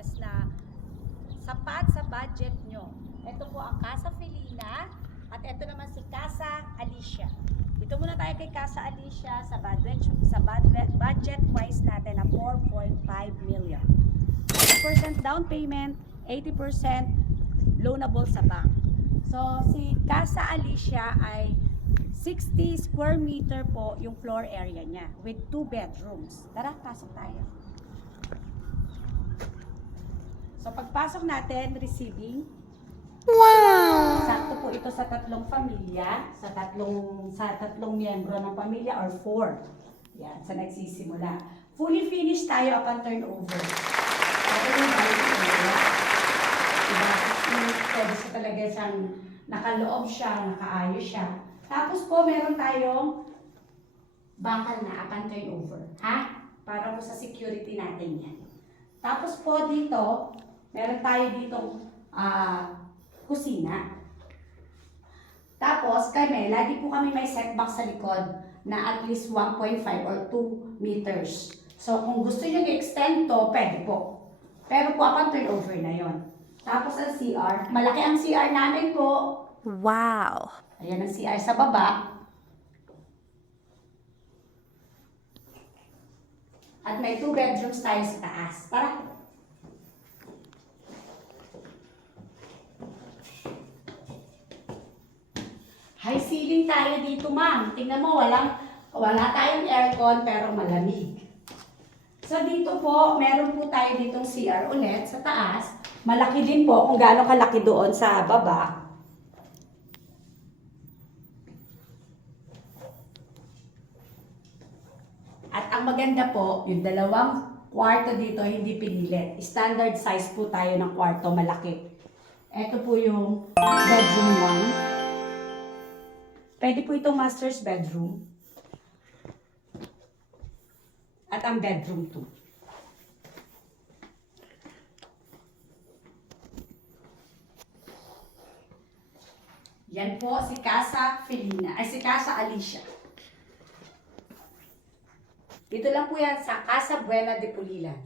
prices na sapat sa budget nyo. Ito po ang Casa Felina at ito naman si Casa Alicia. Dito muna tayo kay Casa Alicia sa budget wise natin na 4.5 million. 80% down payment, 80% loanable sa bank. So si Casa Alicia ay 60 square meter po yung floor area niya with 2 bedrooms. Tara, pasok tayo. So pagpasok natin, receiving. Wow! Sakto po ito sa tatlong pamilya, sa tatlong miyembro ng pamilya or 4. Yan, sa nagsisimula. Fully finished tayo upon turnover. Ito yung area. Diba? Pwede siya talaga siyang nakaloob siya, nakaayos siya. Tapos po, meron tayong bakal na upon turnover. Ha? Para po sa security natin yan. Tapos po dito, meron tayo ditong kusina. Tapos kami, lagi po kami may setback sa likod na at least 1.5 or 2 meters. So kung gusto nyo i-extend to, pwede po. Pero po upon turnover na yon. Tapos ang CR, malaki ang CR namin po. Wow! Ayan ang CR sa baba. At may 2 bedrooms tayo sa taas. Tara. High ceiling tayo dito, ma'am. Tingnan mo, wala tayong aircon pero malamig. So dito po, meron po tayo ditong CR ulit sa taas. Malaki din po kung gaano kalaki doon sa baba. At ang maganda po, yung dalawang kwarto dito hindi pinilit. Standard size po tayo ng kwarto, malaki. Ito po yung bedroom 1. Pwede po itong master's bedroom. At ang bedroom 2. Yan po si Casa Felina, ay si Casa Alicia. Dito lang po yan sa Casa Buena de Pulilan.